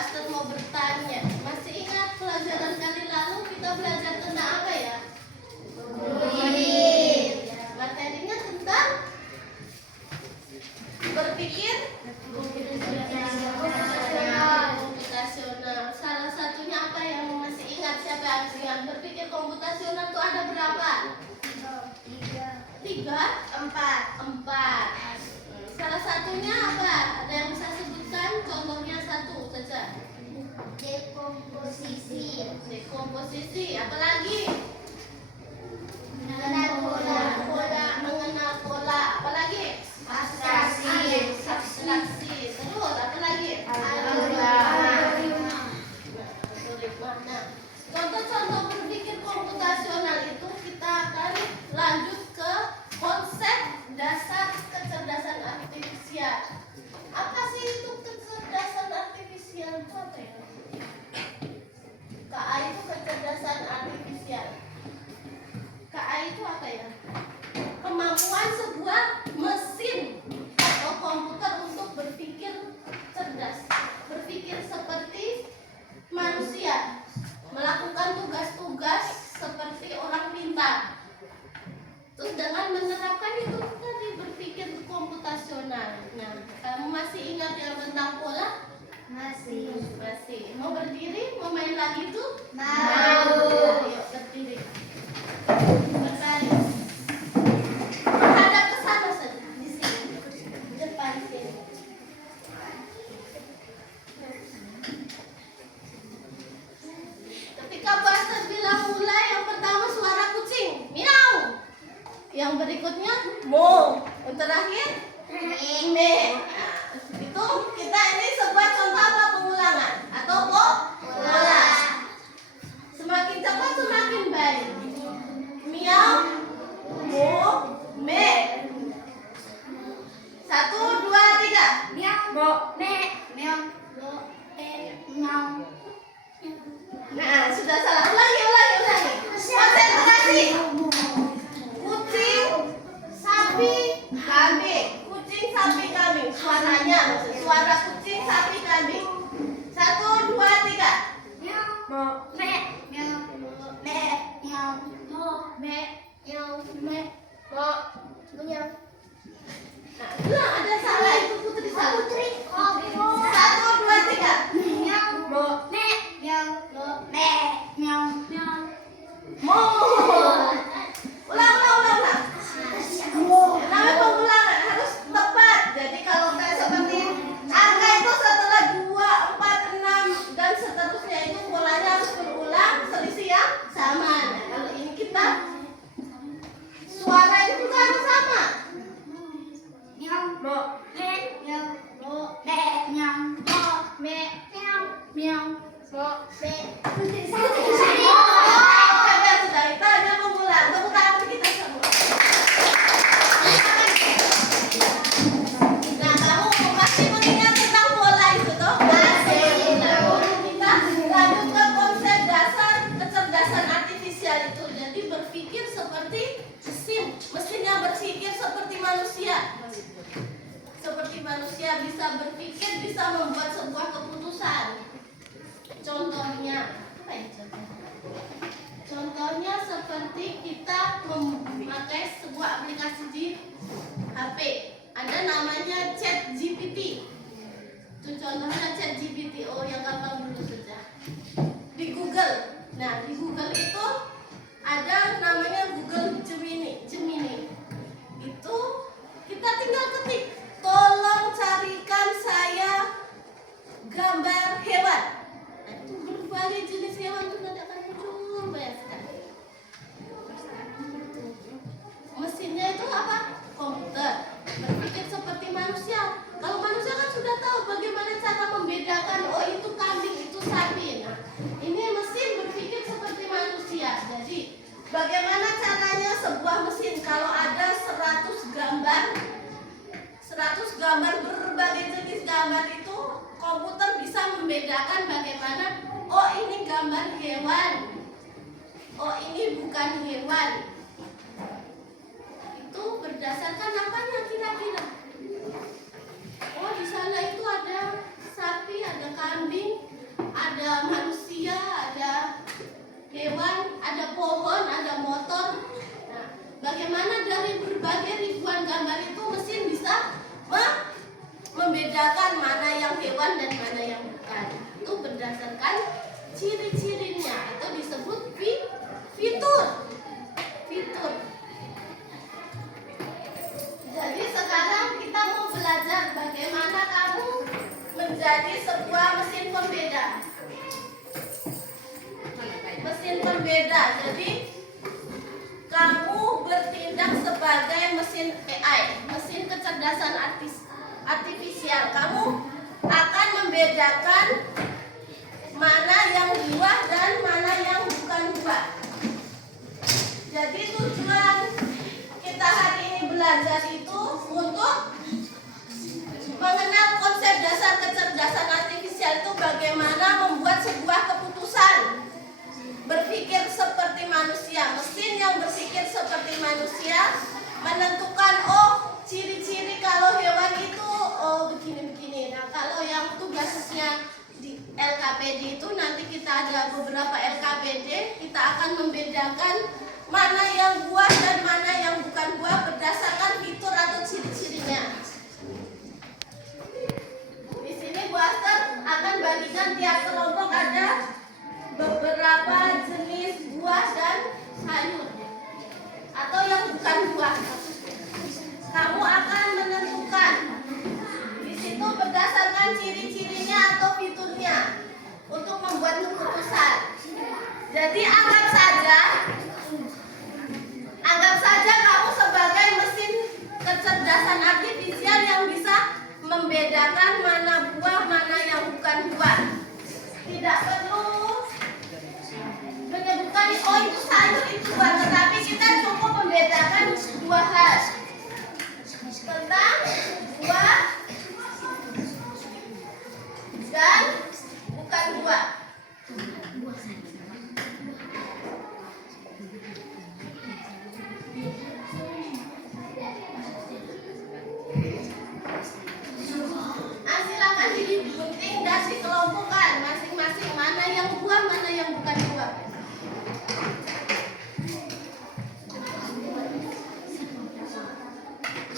Pastor mau bertanya, masih ingat pelajaran kali lalu kita belajar tentang apa ya? Materinya tentang berpikir komputasional. Salah satunya apa yang masih ingat? Siapa yang masih ingat? Berpikir komputasional itu ada berapa? 4. Salah satunya apa? Ada yang bisa sebutkan? Contohnya satu saja. Dekomposisi. Apa lagi? Mengenal pola. Apa lagi? Abstraksi. Terus apa lagi? Algoritma. Contoh-contoh berpikir komputasional itu kita akan lanjut ke konsep dasar kecerdasan artifisial. Apa sih itu kecerdasan artifisial? Itu apa ya? KA itu kecerdasan artifisial. KA itu apa ya? Kemampuan sebuah mesin atau komputer untuk berpikir cerdas, berpikir seperti manusia, melakukan tugas-tugas seperti orang pintar. Terus dengan menerapkan itu tadi berpikir komputasional. Nah, kamu masih ingat yang tentang pola? Masih. Mau berdiri? Mau main lagi tuh? Mau. Ayo berdiri. Berbaris. Menghadap ke sana saja. Di sini. Depan sini. Ketika Pastor bilang mulai, yang pertama suara kucing, miau. Yang berikutnya mo. Yang terakhir me. Itu kita ini sebuah contoh apa? Pengulangan atau pola. Semakin cepat semakin baik. Miau, mo, me. 1, 2, 3. Miau, mo, me, miau, mo, miau. Nah, sudah salah. Ulangi. Konsentrasi. Kucing, sapi, kambing. Kucing, sapi, kambing. Suaranya, suara kucing, sapi, kambing. 1, 2, 3. Miau, mo, me, miau, me, miau, mo, me, miau, me, mo, miau. Nah, ulang, ada salah itu Putri salah. 1, 2, 3. Miau, mo, me, miau, mo, me, miau, miau. Mo. Ulang. Namanya pengulangan harus tepat. Jadi kalau kayak seperti angka itu setelah 2, 4, 6 dan seterusnya itu polanya harus berulang, selisih yang sama. Nah, kalau ini kita suara itu juga harus sama. Miau, mo, me, miau, mo, me, miau, mo, me, miau, miau, mo, me. Sudah kita hanya mengulang. Tepuk tangan untuk kita semua. Nah, kamu pasti mengingat tentang pola itu toh? Masih. Kita lanjut ke konsep dasar kecerdasan artifisial itu. Jadi berpikir seperti mesin yang berpikir seperti manusia. Seperti manusia bisa berpikir, bisa membuat sebuah keputusan. Contohnya, apa ya contohnya? Contohnya seperti kita memakai sebuah aplikasi di HP. Ada namanya ChatGPT. Itu contohnya ChatGPT. Oh, yang gampang dulu saja. Di Google. Nah, di Google itu ada namanya Google Gemini. Itu kita tinggal ketik, tolong carikan saya gambar hewan. Nah, itu berbagai jenis hewan itu nanti akan muncul banyak sekali. Mesinnya itu apa? Komputer. Berpikir seperti manusia. Kalau manusia kan sudah tahu bagaimana cara membedakan, oh itu kambing, itu sapi. Nah, ini mesin berpikir seperti manusia. Jadi, bagaimana caranya sebuah mesin kalau ada 100 gambar berbagai jenis gambar itu, komputer bisa membedakan bagaimana, oh ini gambar hewan, oh ini bukan hewan. Itu berdasarkan apanya kira-kira? Oh, di sana itu ada sapi, ada kambing, membedakan mana yang hewan dan mana yang bukan. Itu berdasarkan ciri-cirinya. Itu disebut fitur. Fitur. Jadi sekarang kita mau belajar bagaimana kamu menjadi sebuah mesin pembeda. Mesin pembeda. Jadi kamu bertindak sebagai mesin AI, mesin kecerdasan artifisial. Kamu akan membedakan mana yang buah dan mana yang bukan buah. Jadi tujuan kita hari ini belajar itu untuk mengenal konsep dasar kecerdasan artifisial itu bagaimana membuat sebuah keputusan. Berpikir seperti manusia, mesin yang berpikir seperti manusia menentukan ciri-ciri kalau hewan itu begini-begini. Nah, kalau yang tugasnya di LKPD itu nanti kita ada beberapa LKPD, kita akan membedakan mana yang buah dan mana yang bukan buah berdasarkan fitur atau ciri-cirinya. Di sini Bu Aster akan bagikan tiap kelompok ada beberapa jenis buah dan sayur atau yang bukan buah. Kamu akan menentukan di situ berdasarkan ciri-cirinya atau fiturnya untuk membuat keputusan. Jadi anggap saja kamu sebagai mesin kecerdasan artifisial yang bisa membedakan mana buah mana yang bukan buah. Tidak perlu menyebutkan itu sayur itu buah, tetapi kita cukup membedakan dua hal tentang buah dan bukan buah. Silakan digunting dan dikelompokkan masing-masing mana yang buah mana yang bukan buah.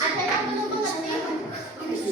Ada yang belum mengerti?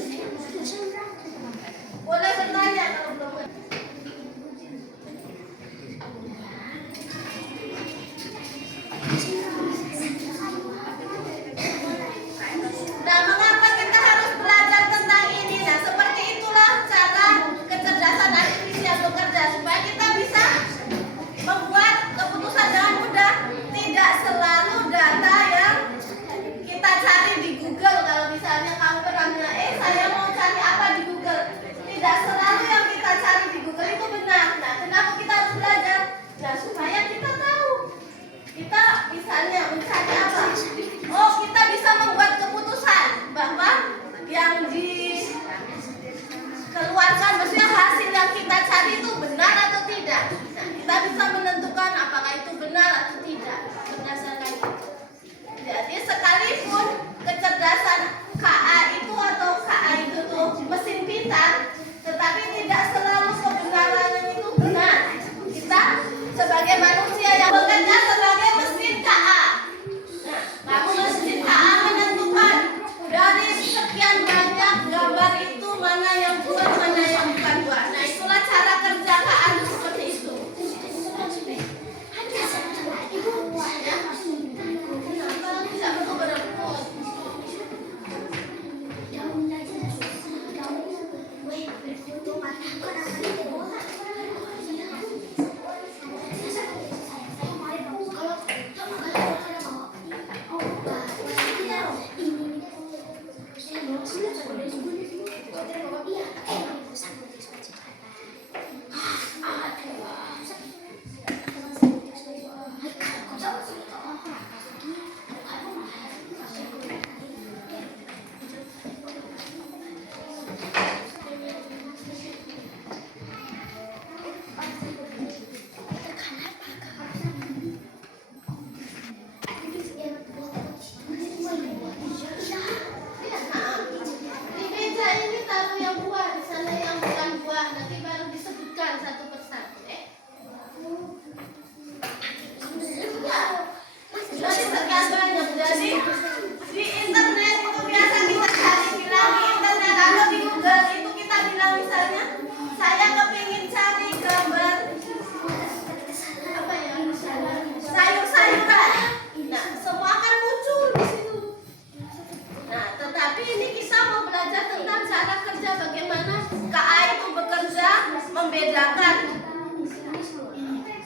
KA itu bekerja membedakan.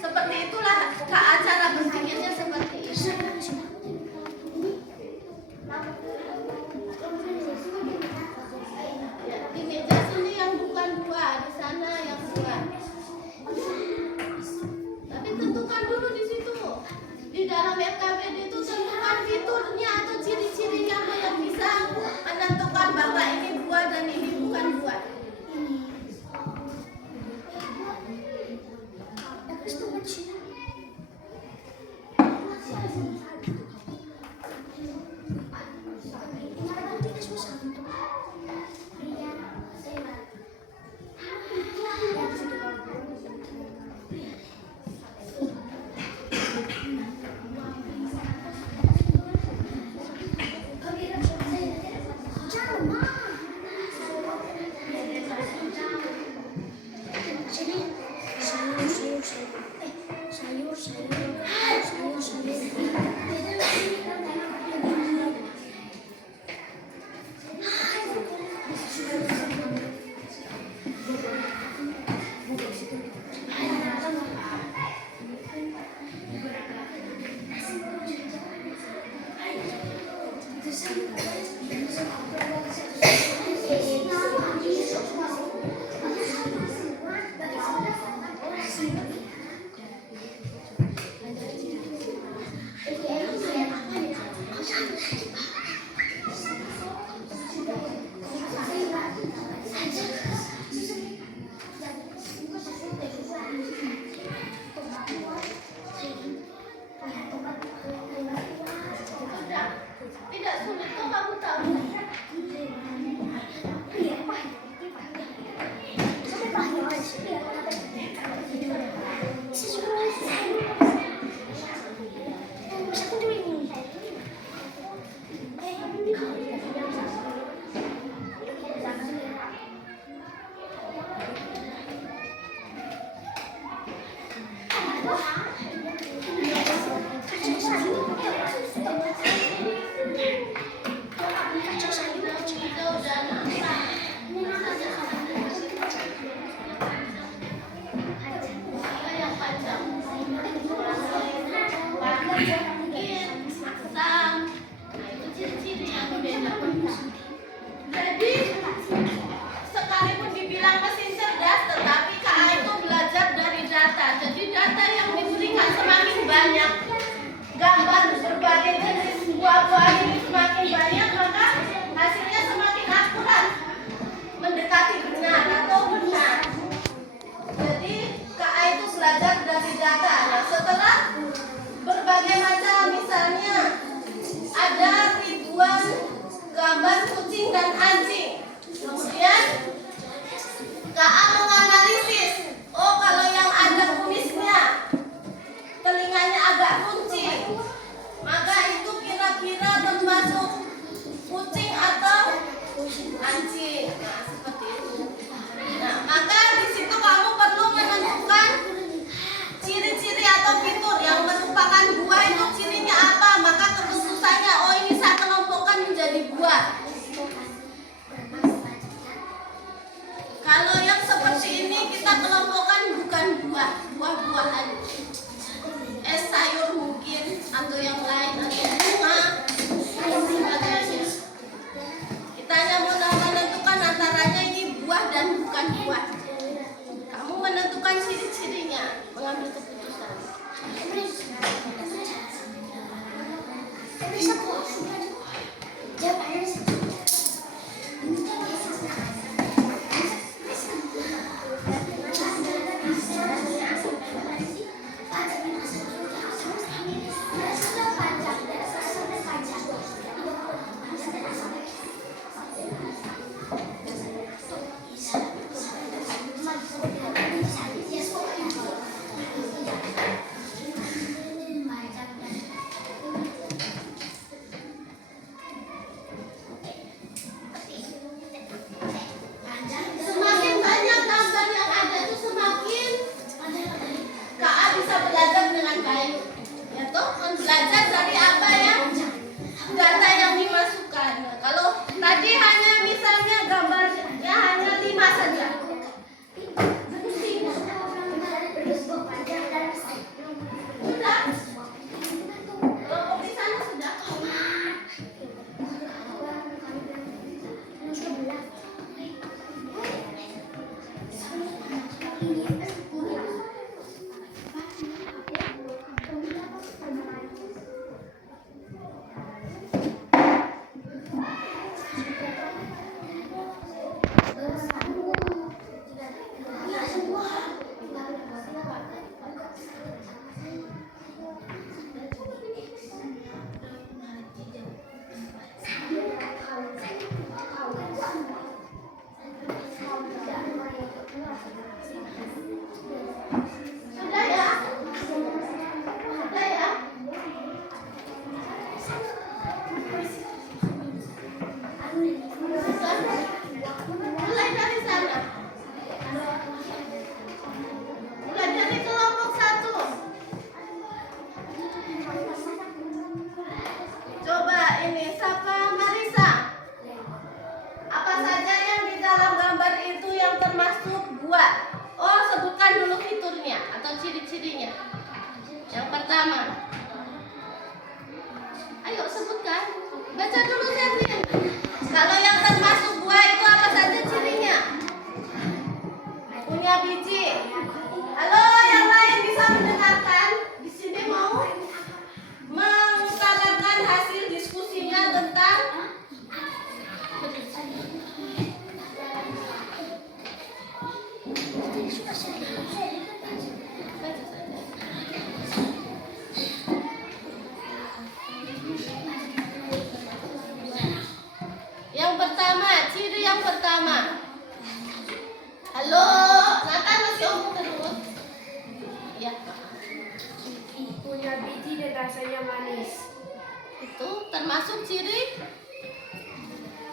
Seperti itulah KA cara berpikirnya seperti itu. Ya, di meja sini yang bukan 2, di sana yang 2. Tapi tentukan dulu di situ. Di dalam RKBD itu tentukan fiturnya atau ciri-cirinya yang bisa menentukan bahwa ini 2 dan ini bukan 2. Tidak sulit kok kamu tahu. Jadi sekalipun dibilang mesin cerdas, tetapi KA itu belajar dari data. Jadi data yang diberikan semakin banyak, gambar berbagai jenis buah-buah ini semakin banyak, maka hasilnya semakin akurat, mendekati benar atau benar. Jadi KA itu belajar dari data. Nah, setelah berbagai macam, misalnya ada ribuan gambar kucing dan anjing. Kemudian KA menganalisis, oh kalau yang ada kumisnya, telinganya agak runcing, maka itu kira-kira termasuk kucing atau anjing. Nah, seperti itu. Nah, maka di situ kamu perlu menentukan ciri-ciri atau fitur yang merupakan buah itu cirinya apa. Maka keputusannya, oh ini saya kelompokkan menjadi buah. Kalau yang seperti ini kita kelompokkan bukan buah, buah-buahan. Sayur mungkin atau yang lain atau bunga dan sebagainya. Kita hanya menentukan antaranya ini buah dan bukan buah. Kamu menentukan ciri-cirinya, mengambil keputusan. Sudah ya? Sudah ya? Mulai dari sana. Mulai dari kelompok 1. Coba ini siapa? Marisa. Apa saja yang di dalam gambar itu yang termasuk buah? Oh, sebutkan dulu fiturnya atau ciri-cirinya. Yang pertama. Ayo sebutkan. Baca dulu Zerlin. Kalau yang termasuk buah itu apa saja cirinya? Punya biji. Halo, yang lain bisa mendengarkan? Di sini mau mengutarakan hasil diskusinya tentang yang pertama, ciri yang pertama. Halo, Nathan masih omong terus. Ya, Punya biji dan rasanya manis. itu termasuk ciri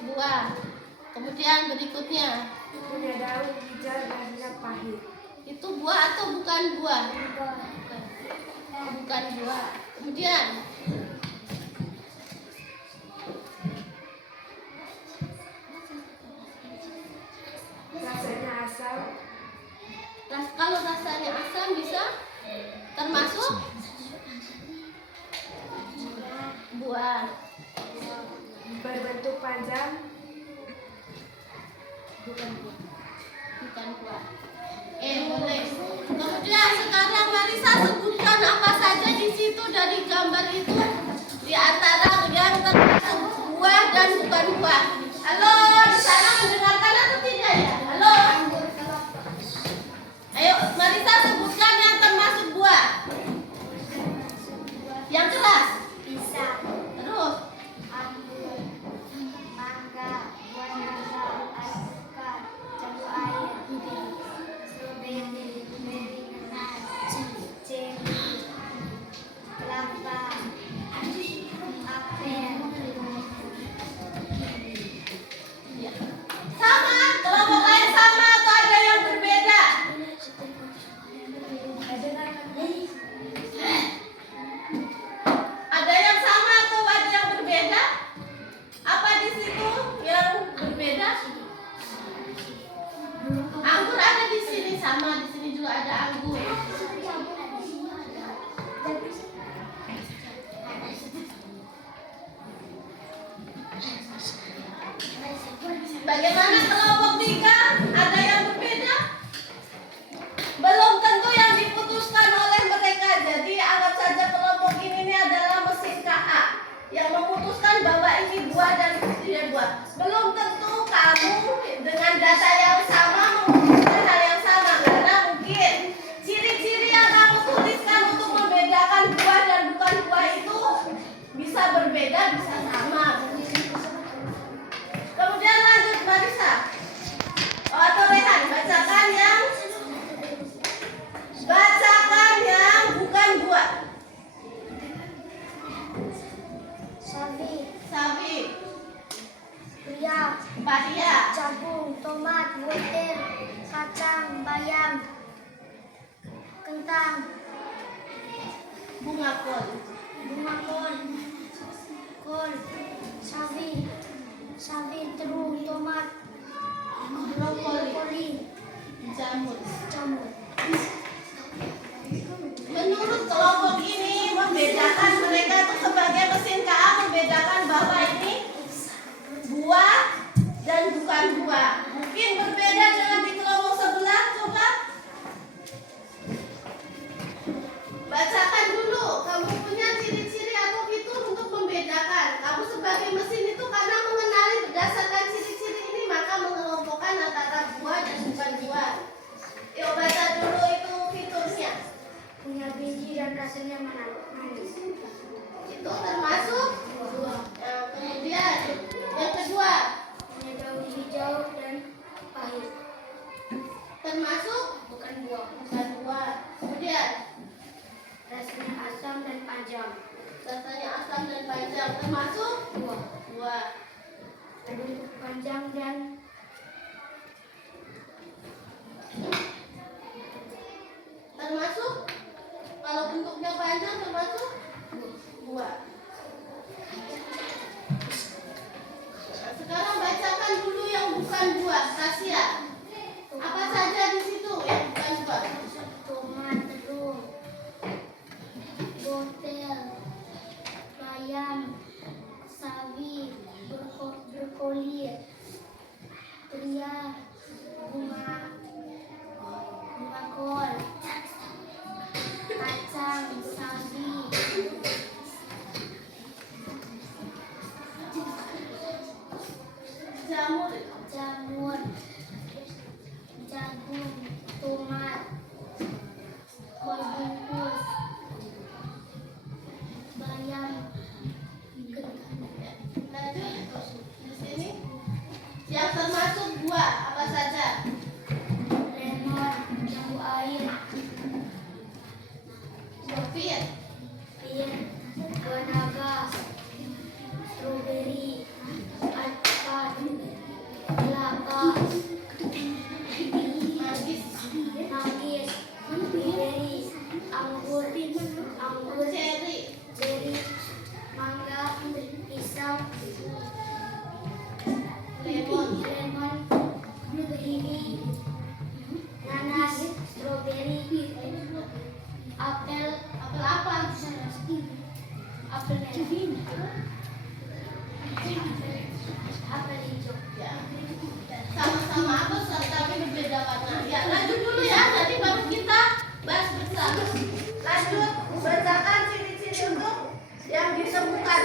buah. Kemudian berikutnya, Punya daun hijau dan rasanya pahit. itu buah atau bukan buah? Bukan buah. Kemudian Rasanya asam. kalau rasanya asam bisa termasuk buah. Berbentuk panjang. Bukan buah. Bukan buah. Boleh. Kemudian sekarang Marisa sebutkan apa saja di situ dari gambar itu di antara yang termasuk buah dan bukan buah. Halo, di sana mendengarkan atau tidak ya? Halo. Ayo Marisa sebutkan yang termasuk buah. Yang keras. Pisang. Terus. Anggur. Mangga. Buah naga. Alpukat. Jambu air. Stroberi. Beri nanas. Ceri. Kelapa. Apel. Ya. Sama, kelompok lain sama atau ada yang berbeda? Ada yang sama atau ada yang berbeda? Apa di situ yang berbeda? Anggur ada di sini sama, di sini juga ada anggur. Bagaimana kelompok 3? Ada yang berbeda? Belum tentu yang diputuskan oleh mereka. Jadi anggap saja kelompok ini adalah mesin KA yang memutuskan bahwa ini buah dan tidak buah. Belum tentu kamu dengan data yang sama memutuskan hal yang sama, karena mungkin ciri-ciri yang kamu tuliskan untuk membedakan buah dan bukan buah itu bisa berbeda, bisa sama. Kemudian lanjut Marisa. Atau Rehan, bacakan yang bukan buah. Sawi. Sawi, Pria. paria, Jagung. Tomat. Butir. Kacang. Bayam. Kentang. bunga kol, Bunga kol. Kol. Sawi. Terung. Tomat. brokoli, jamur. Jamur. Menurut kelompok ini membedakan mereka itu sebagai mesin KA, membedakan bahwa ini buah dan bukan buah. Mungkin berbeda dengan di kelompok sebelah. Coba asam dan panjang. Datanya asam dan panjang termasuk buah. Ada bentuk panjang dan termasuk kalau bentuknya panjang termasuk buah. Nah, sekarang bacakan dulu yang bukan buah. Tasya, apa saja di situ yang bukan buah? tomat, terung, wortel, bayam, sawi, brokoli, pria, bunga kol, kacang, sawi, Jamur. jamur, jagung, tomat, kol bungkus, bayam, Lanjut di sini. Yang termasuk buah apa saja? lemon, jambu air, Sofir, pir, buah naga, stroberi, alpukat, kelapa, manggis, manggis, blueberry, anggur, ceri, beri, mangga, pisang, lemon, kiwi, nanas, stroberi, apel, apel apa? apel hijau. Ya. Sama-sama apa tapi berbeda warna. Ya, lanjut dulu ya. Tadi baru kita bahas bersama. Lanjut bacakan ciri-ciri untuk yang ditemukan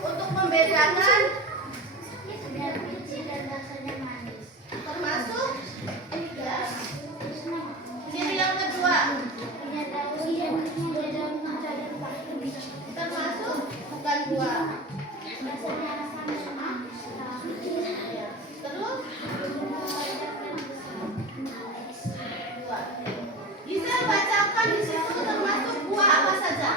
untuk membedakan Ada biji dan rasanya manis. termasuk ya. Ciri yang kedua Punya daun dan termasuk bukan buah. rasanya asam dan manis. Ya. Terus buah. Bisa bacakan di situ termasuk buah apa saja?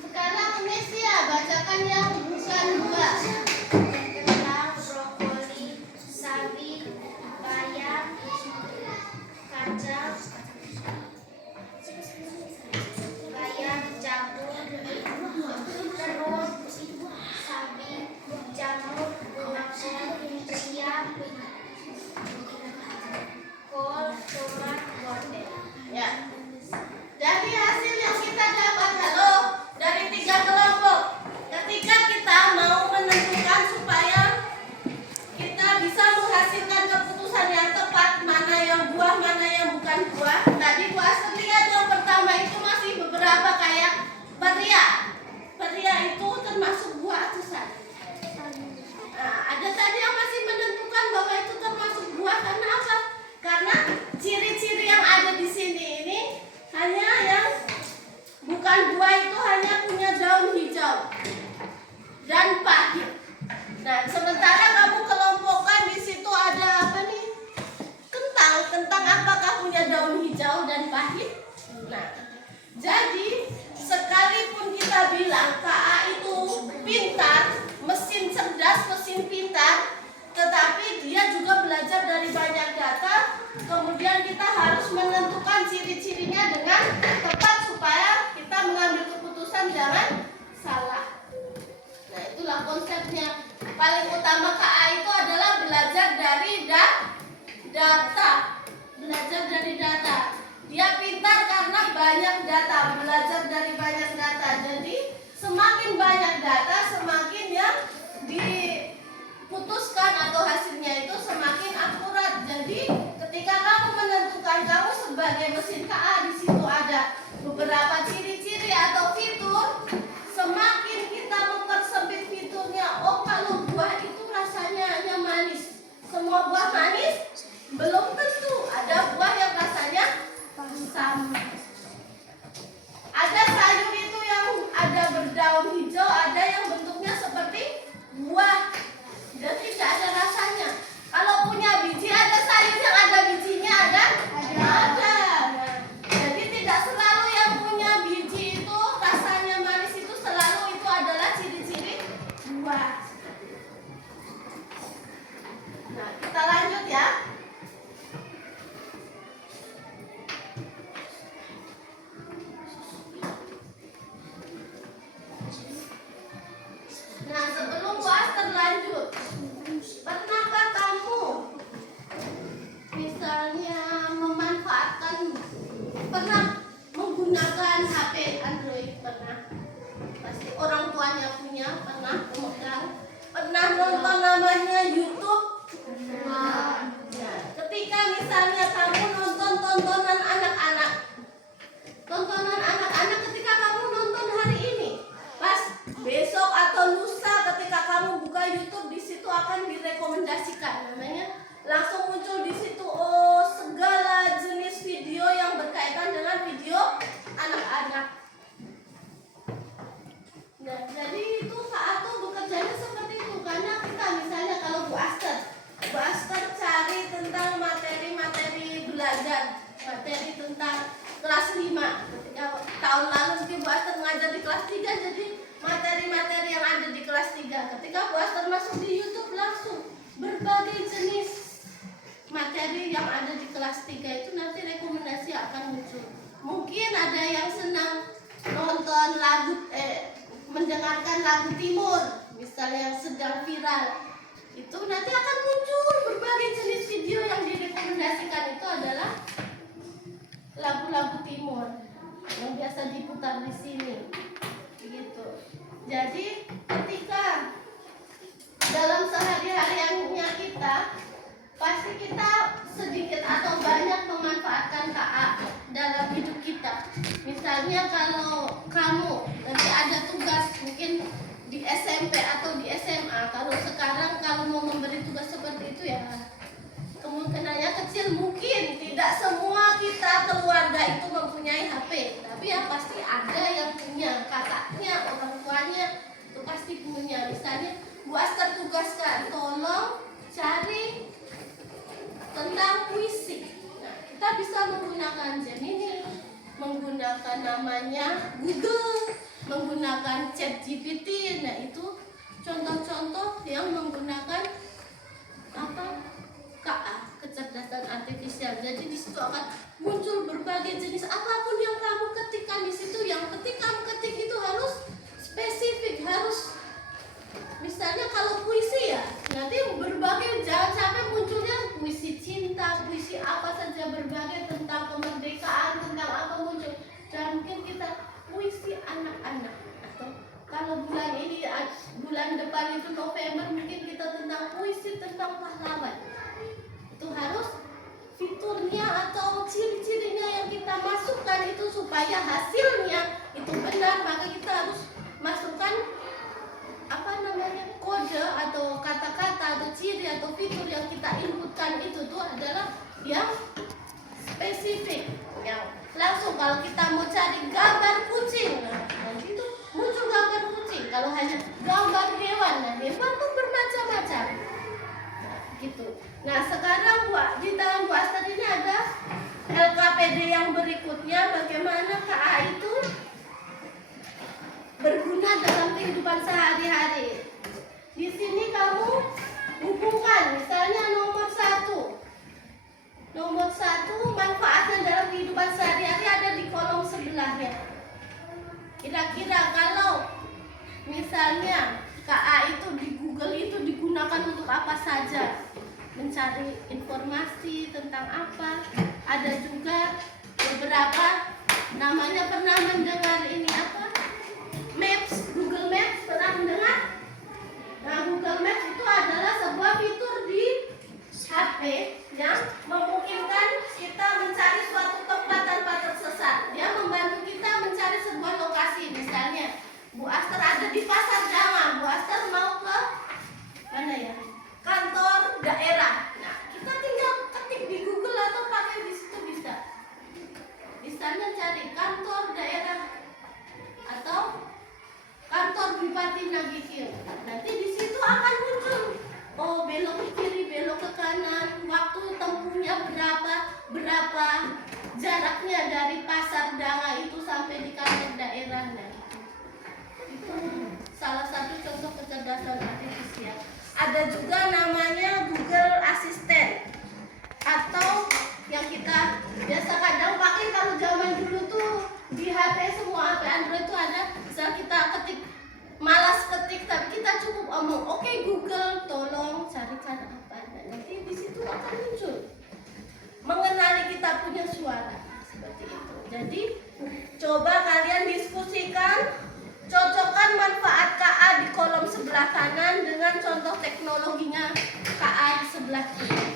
Sekarang Nesia bacakan yang bukan buah. Kentang, brokoli, sawi, bayam, kacang, bayam, jagung, terung, sawi, jamur, bunga kol, pria, kol, tomat, wortel. Ya. Dari hasil yang kita dapat, halo, dari 3 kelompok. Ketika kita mau menentukan supaya kita bisa menghasilkan keputusan yang tepat, mana yang buah, mana yang bukan buah. Tadi Bu Aster lihat yang pertama itu masih beberapa kayak peria. Peria itu termasuk buah atau sawi? Nah, ada tadi yang masih menentukan bahwa itu termasuk buah karena apa? Karena ciri-ciri yang ada di sini ini hanya yang bukan buah itu hanya punya daun hijau dan pahit. Nah, sementara kamu kelompokkan di situ ada apa nih? Kentang. Kentang apakah punya daun hijau dan pahit? Nah, jadi sekalipun kita bilang KA itu pintar, mesin cerdas, mesin pintar, tetapi dia juga belajar dari banyak data. Kemudian kita harus menentukan ciri-cirinya dengan tepat supaya kita mengambil keputusan jangan salah. Nah, itulah konsepnya. Paling utama KA itu adalah belajar dari data. Belajar dari data. Dia pintar karena banyak data, belajar dari banyak data. Jadi semakin banyak data, semakin yang diputuskan atau hasil belajar materi tentang kelas 5. Ketika tahun lalu mungkin Bu Aster mengajar di kelas 3, jadi materi-materi yang ada di kelas 3. Ketika Bu Aster masuk di YouTube langsung berbagai jenis materi yang ada di kelas 3 itu nanti rekomendasi akan muncul. Mungkin ada yang senang nonton lagu, mendengarkan lagu timur, misalnya yang sedang viral. Itu nanti akan muncul berbagai jenis video yang direkomendasikan itu adalah lagu-lagu timur yang biasa diputar di sini. Begitu. Jadi ketika dalam sehari-hariannya kita pasti kita sedikit atau banyak memanfaatkan KA dalam hidup kita. Misalnya kalau kamu nanti ada tugas mungkin di SMP atau di SMA, kalau sekarang kalau mau memberi tugas seperti itu ya kemungkinannya kecil, mungkin tidak semua kita keluarga itu mempunyai HP, tapi ya pasti ada yang punya, kakaknya, orang tuanya itu pasti punya. Misalnya Bu Aster tugaskan, tolong cari tentang puisi. Nah, kita bisa menggunakan Gemini, menggunakan namanya Google, menggunakan ChatGPT. Nah, itu contoh-contoh yang menggunakan apa? KA, kecerdasan artifisial. Jadi di situ akan muncul berbagai jenis apapun yang kamu ketikkan di situ. Yang kamu ketik itu harus spesifik, harus misalnya kalau puisi ya, nanti berbagai, jangan sampai munculnya puisi cinta, puisi apa saja, berbagai tentang kemerdekaan, tentang apa muncul. Dan mungkin kita puisi anak-anak, atau kalau bulan ini, bulan depan itu November, mungkin kita tentang puisi tentang pahlawan. Itu harus fiturnya atau ciri-cirinya yang kita masukkan itu supaya hasilnya itu benar, maka kita harus masukkan apa namanya kode atau kata-kata atau ciri atau fitur yang kita inputkan itu tuh adalah yang spesifik, yang langsung. Kalau kita mau cari gambar kucing, nah nanti itu muncul gambar kucing. Kalau hanya gambar hewan, nah hewan tuh bermacam-macam. Nah, gitu. Nah sekarang di tangan Bu Aster ini ada LKPD yang berikutnya, bagaimana KA itu berguna dalam kehidupan sehari-hari. Di sini kamu hubungkan, misalnya nomor 1. Nomor 1 manfaatnya dalam kehidupan sehari-hari ada di kolom sebelahnya. Kira-kira kalau misalnya KA itu di Google itu digunakan untuk apa saja? Mencari informasi tentang apa? Ada juga beberapa, namanya pernah mendengar ini apa? Maps, Google Maps, pernah mendengar? Nah, Google Maps itu adalah sebuah fitur di HP yang memungkinkan kita mencari suatu tempat tanpa tersesat. Dia membantu kita mencari sebuah lokasi. Misalnya, Bu Aster ada di Pasar Dama, Bu Aster mau ke mana ya? Kantor daerah. Nah, kita tinggal ketik di Google atau pakai di situ bisa. Misalnya cari kantor daerah atau kantor Bupati Nagikil. Nanti di situ akan muncul, oh belok ke kiri, belok ke kanan, waktu tempuhnya berapa jaraknya dari Pasar Danga itu sampai di kantor daerah. Nah, itu salah satu contoh kecerdasan artifisial. Ada juga namanya Google Assistant, atau yang kita biasa kadang pakai kalau zaman dulu tuh di HP, semua HP Android itu ada. Misal kita ketik, malas ketik tapi kita cukup omong, oke Google tolong carikan apa. Nah, nanti di situ akan muncul, mengenali kita punya suara seperti itu. Jadi coba kalian diskusikan, cocokkan manfaat KA di kolom sebelah kanan dengan contoh teknologinya KA di sebelah kiri.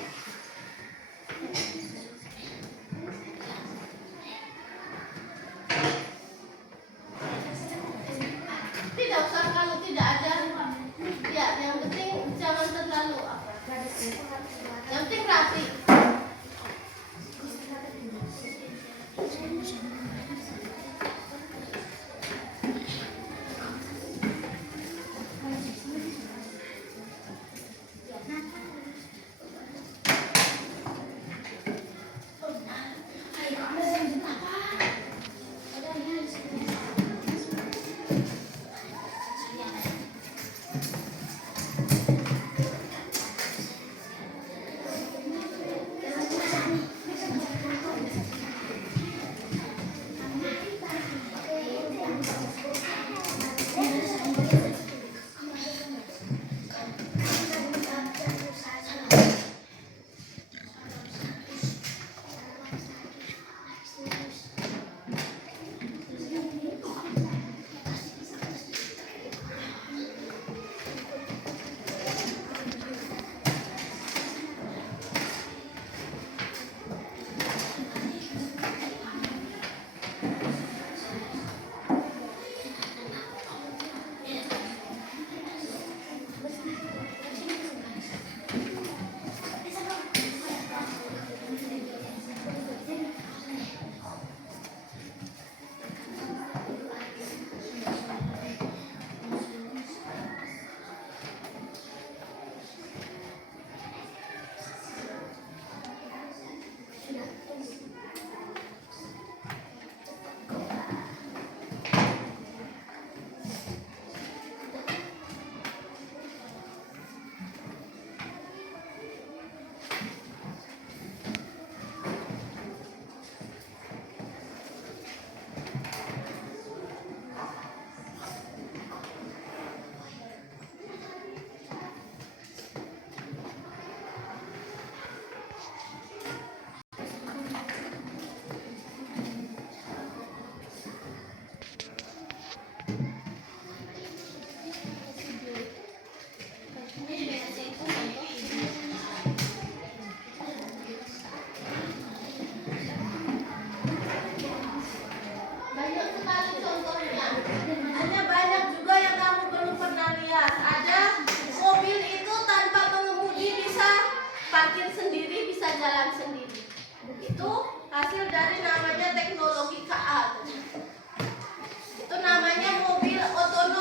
Tidak usah kalau tidak ada, ya yang penting jangan terlalu apa, yang penting rapi.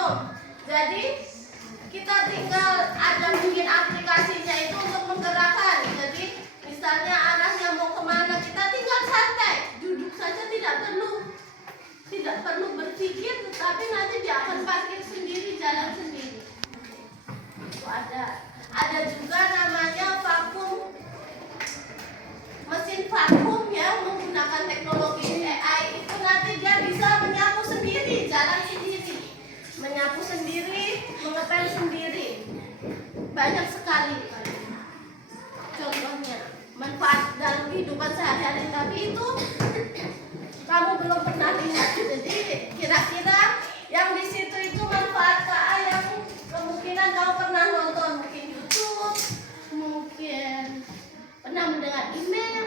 belum. Jadi kita tinggal ada bikin aplikasinya itu untuk menggerakkan. Jadi misalnya arahnya mau kemana, kita tinggal santai, duduk saja, tidak perlu berpikir, tetapi nanti dia akan parkir sendiri, jalan sendiri. Itu ada juga namanya vakum, mesin vakum ya, menggunakan teknologi AI. Itu nanti dia bisa menyapu sendiri, jalan sendiri, menyapu sendiri, mengepel sendiri. Banyak sekali contohnya, manfaat dalam kehidupan sehari-hari. Tapi itu kamu belum pernah lihat. Jadi kira-kira yang di situ itu manfaat KA yang kemungkinan kamu pernah nonton, mungkin YouTube, mungkin pernah mendengar email,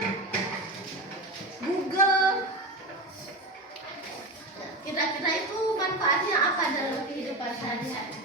Google. Kira-kira itu manfaatnya apa dalam kehidupan sehari-hari?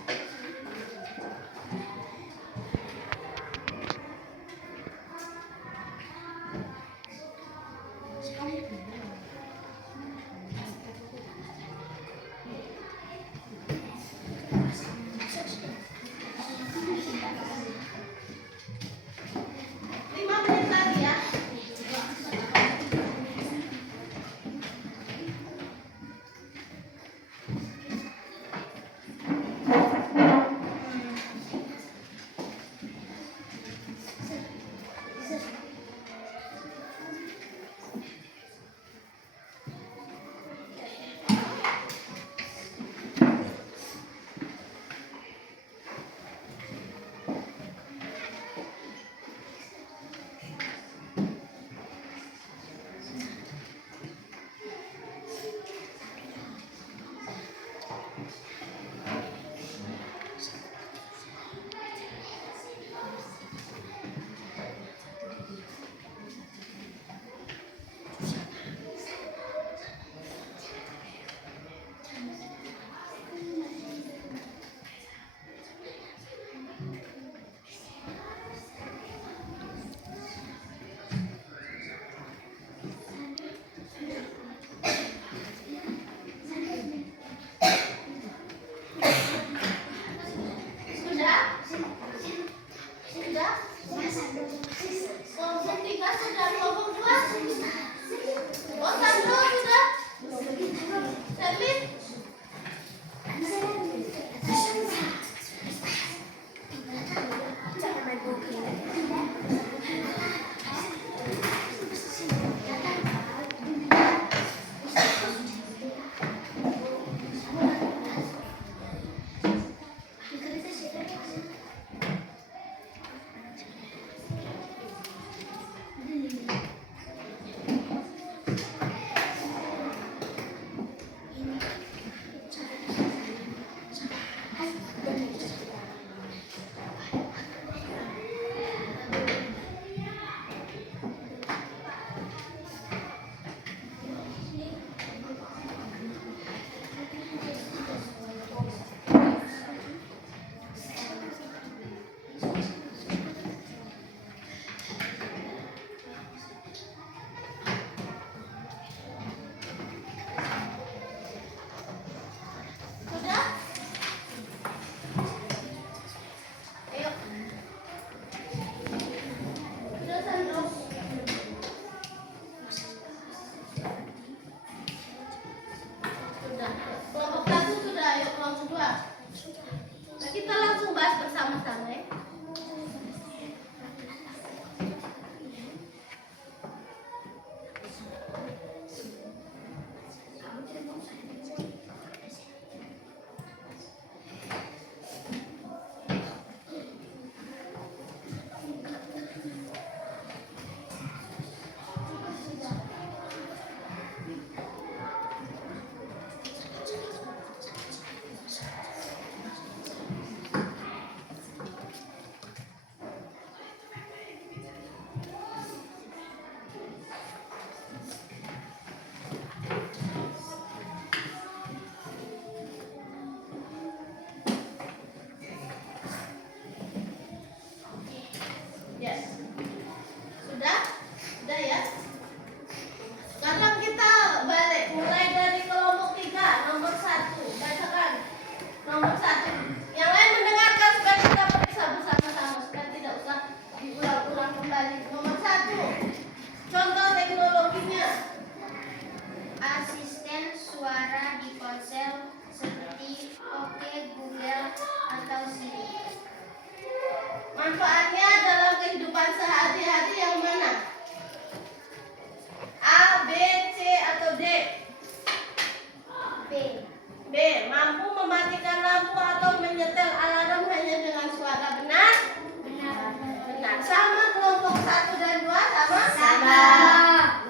1 dan 2 sama? Sama.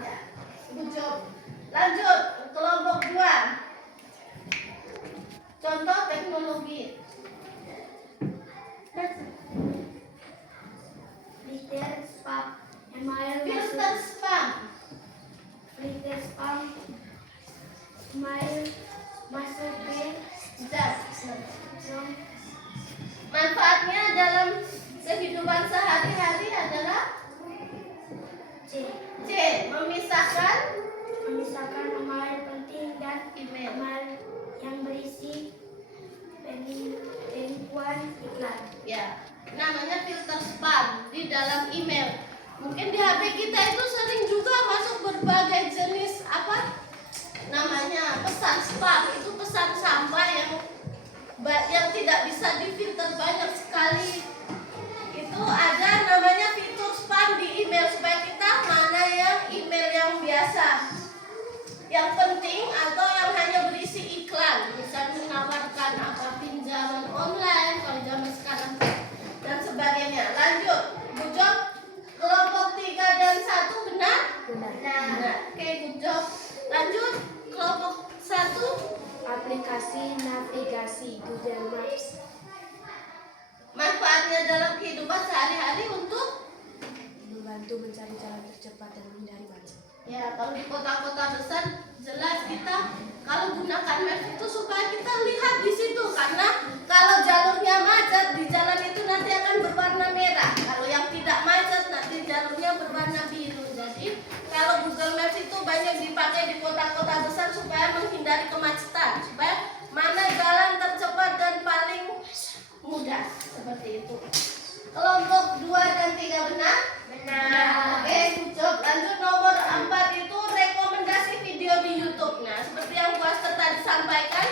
Ya. Good job. Lanjut, kelompok 2. Contoh teknologi. Filter spam. Email Filter spam. Filter spam. Email masuk ke Dan manfaatnya dalam kehidupan sehari-hari adalah C. C. Memisahkan Memisahkan email penting dan email. email yang berisi penipuan iklan. Ya, namanya filter spam di dalam email. Mungkin di HP kita itu sering juga masuk berbagai jenis apa? Namanya pesan spam. Itu pesan sampah yang tidak bisa difilter banyak sekali. Itu ada namanya fitur spam di email supaya kita mana yang email yang biasa, yang penting atau yang hanya berisi iklan, misalnya menawarkan apa pinjaman online kalau zaman sekarang dan sebagainya. Lanjut, good job. Kelompok 3 dan 1 benar? Benar. Oke, good job. Lanjut, kelompok 1. Aplikasi navigasi Google Maps. Manfaatnya dalam kehidupan sehari-hari untuk Membantu mencari jalan tercepat dan menghindari macet. ya, kalau di kota-kota besar jelas kita kalau gunakan maps itu supaya kita lihat di situ, karena kalau jalurnya macet di jalan itu nanti akan berwarna merah. Kalau yang tidak macet nanti jalurnya berwarna biru. Jadi kalau Google Maps itu banyak dipakai di kota-kota besar supaya menghindari kemacetan, supaya mana jalan tercepat dan paling mudah, seperti itu. Kelompok 2 dan 3 benar? Benar. Oke, good job. Lanjut, nomor 4 itu rekomendasi video di YouTube. Nah, seperti yang Bu Aster tadi sampaikan,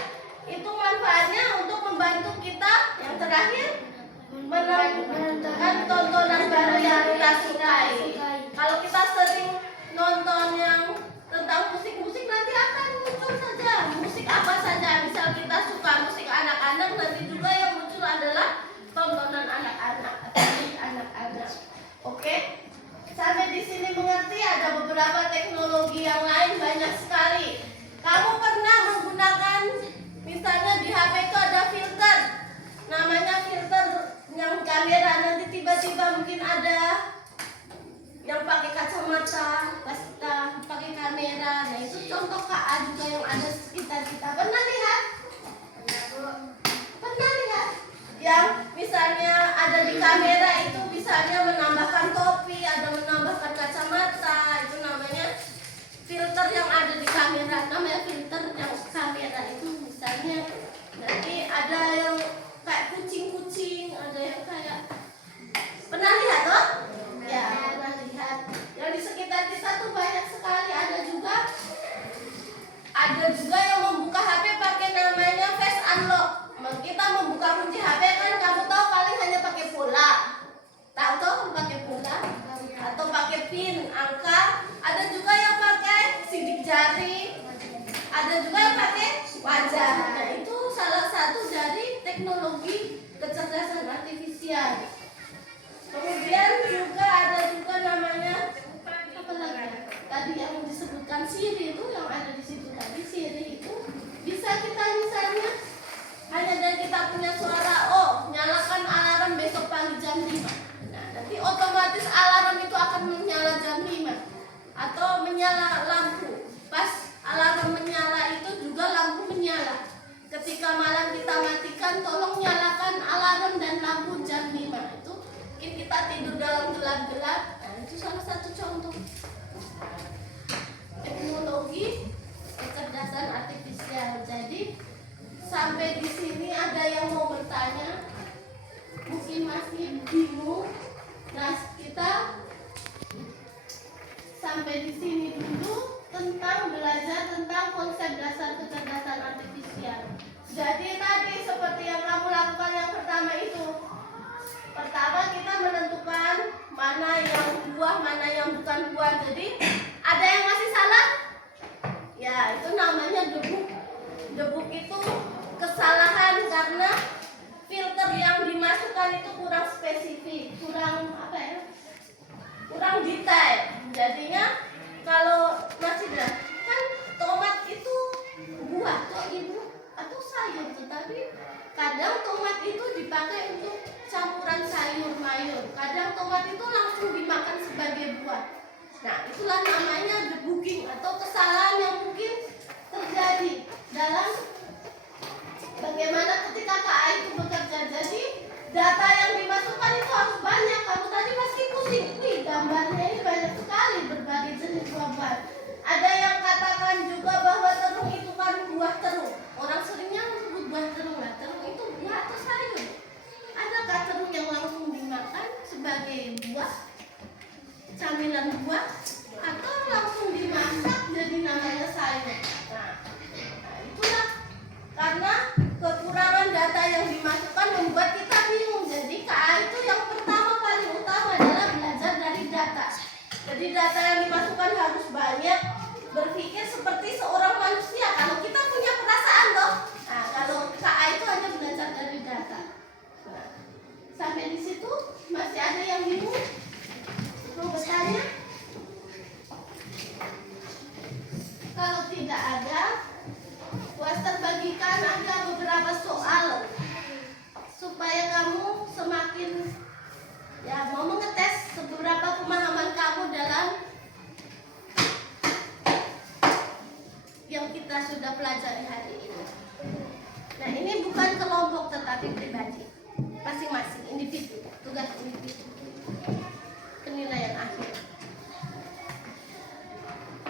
itu manfaatnya untuk membantu kita yang terakhir menentukan tontonan baru yang kita sukai. Kalau kita sering nonton yang tentang musik-musik, nanti akan muncul saja musik apa saja. Misal kita suka musik anak-anak, nanti juga yang muncul adalah tontonan anak-anak atau anak-anak. Oke, sampai di sini mengerti. Ada beberapa teknologi yang lain banyak sekali. Kamu pernah menggunakan, misalnya di HP itu ada filter, namanya filter yang kamera. Nanti tiba-tiba mungkin ada yang pakai kacamata, pas kita pakai kamera. Nah, itu contoh KA juga yang ada sekitar kita. Pernah lihat? Pernah lihat? Yang misalnya ada di kamera itu misalnya menambahkan topi, ada menambahkan kacamata, itu namanya filter yang ada di kamera. Namanya filter yang kamera itu misalnya nanti ada yang kayak kucing-kucing, ada yang kayak, pernah lihat toh? Ya, pernah lihat. Yang di sekitar kita tuh banyak sekali. Ada juga yang membuka HP pakai namanya face unlock. Kita membuka kunci HP kan kamu tahu paling hanya pakai pola. Tahu toh pakai pola atau pakai pin, angka. Ada juga yang pakai sidik jari. Ada juga yang pakai wajah. Nah, itu salah satu dari teknologi kecerdasan artifisial. Kemudian juga ada juga namanya apa lagi? Tadi yang disebutkan Siri itu yang ada di situ tadi. Siri itu bisa kita misalnya hanya dari kita punya suara, oh nyalakan alarm besok pagi jam 5. Nah, nanti otomatis alarm itu akan menyala jam 5 atau menyala lampu. Pas alarm menyala itu juga lampu menyala. Ketika malam kita matikan, tolong nyalakan alarm dan lampu jam 5. Itu mungkin kita tidur dalam gelap-gelap. Nah, itu salah satu contoh teknologi kecerdasan artifisial. Jadi sampai di sini ada yang mau bertanya, mungkin masih bingung. Nah, kita sampai di sini dulu tentang belajar tentang konsep dasar kecerdasan artifisial. Jadi tadi seperti yang kamu lakukan yang pertama itu. Pertama kita menentukan mana yang buah, mana yang bukan buah. Jadi ada yang masih salah? Ya, itu namanya debug. Debug itu kesalahan karena filter yang dimasukkan itu kurang spesifik, kurang tomat itu dipakai untuk campuran sayur mayur. Kadang tomat itu langsung dimakan sebagai buah. Nah, itulah namanya debugging atau kesalahan yang mungkin terjadi dalam bagaimana ketika KA itu bekerja. Jadi data yang dimasukkan itu harus banyak. Kamu tadi pasti pusing, wih gambarnya ini banyak sekali berbagai jenis buah-buahan. Ada yang katakan juga bahwa terung itu kan buah terung. Orang seringnya menyebut buah terung. Nah, terung itu buah atau sayur? Adakah terung yang langsung dimakan sebagai buah, camilan buah, atau langsung dimasak jadi namanya sayur? Nah, itulah karena kekurangan data yang dimasukkan membuat kita bingung. Jadi KA itu yang pertama paling utama adalah belajar dari data. Jadi data yang dimasukkan harus banyak, berpikir seperti seorang manusia. Kalau kita punya perasaan loh. Nah, kalau KA itu hanya belajar dari data. Nah, sampai di situ masih ada yang bingung? Mau bertanya? Kalau tidak ada, Wester bagikan ada beberapa soal supaya kamu semakin mau mengetes seberapa pemahaman kamu dalam yang kita sudah pelajari hari ini. Nah, ini bukan kelompok tetapi pribadi, masing-masing individu, tugas individu. Penilaian akhir.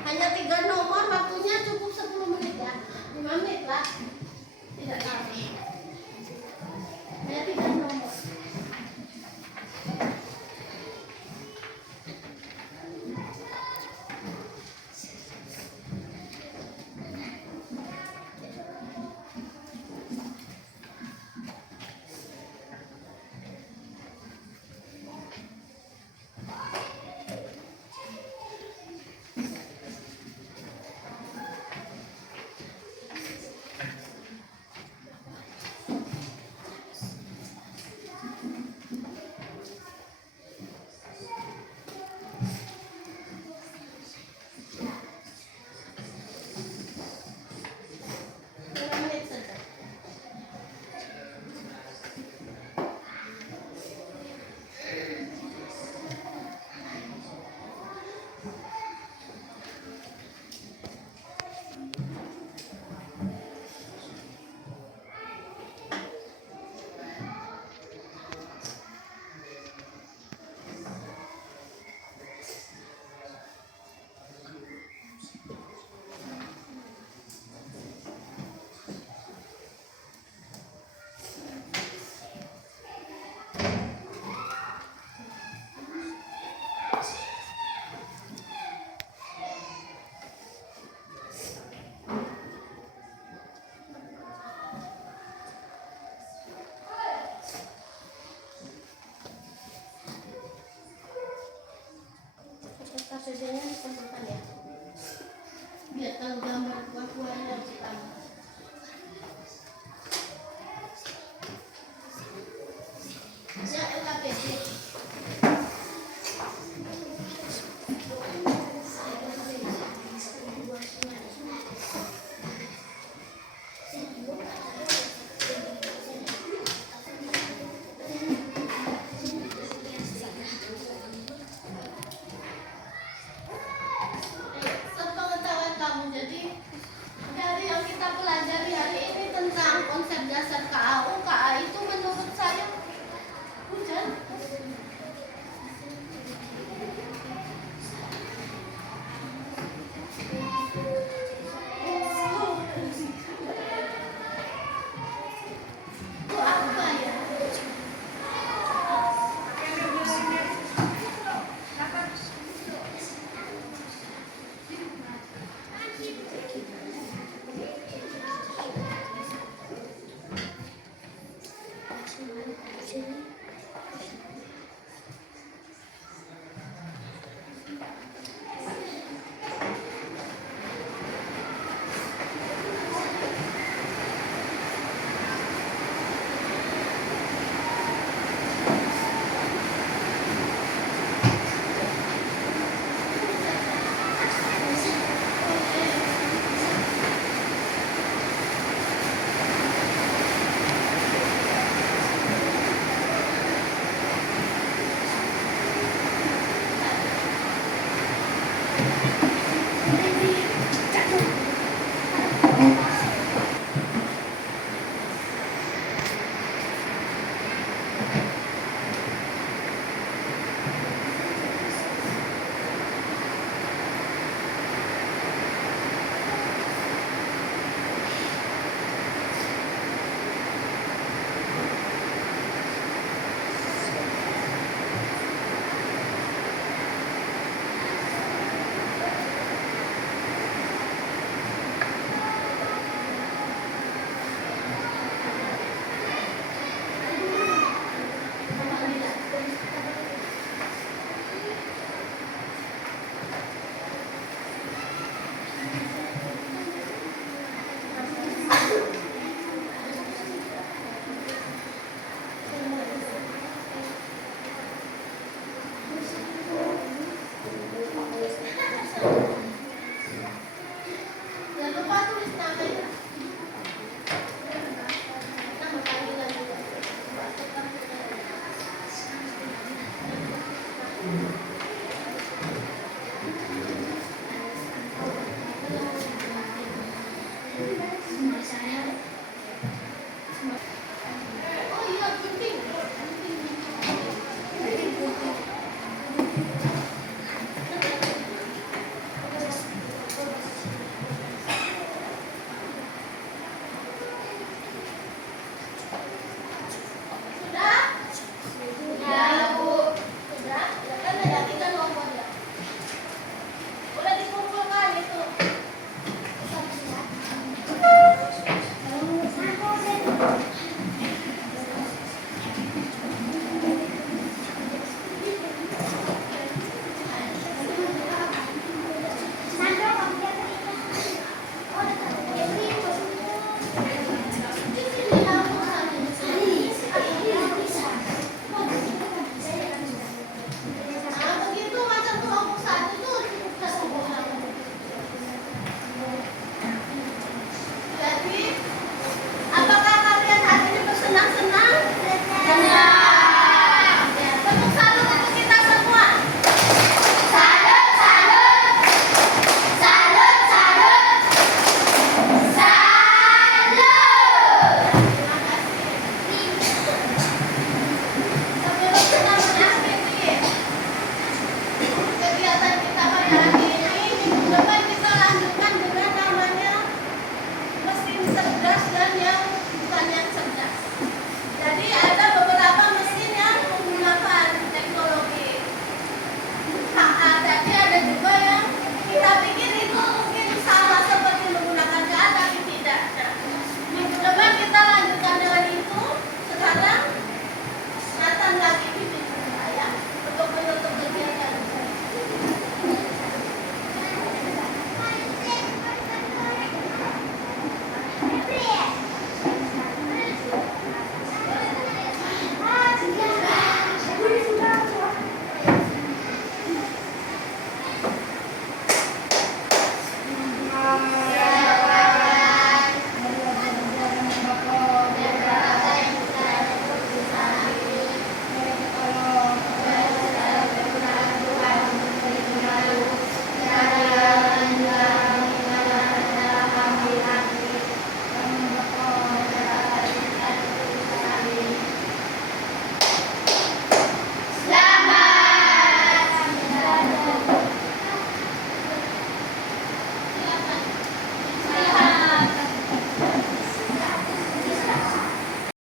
Hanya 3 nomor, waktunya cukup 10 menit ya. 5 menit lah. Tidak lama. Hanya 3 nomor. KCD-nya dikumpulkan ya, biar kalau gambar buah-buahnya ditambah. Ya LKPD. Sepengetahuan kamu, jadi dari yang kita pelajari hari ini tentang konsep dasar KAU, KA itu menurut saya hujan. Itu apa ya?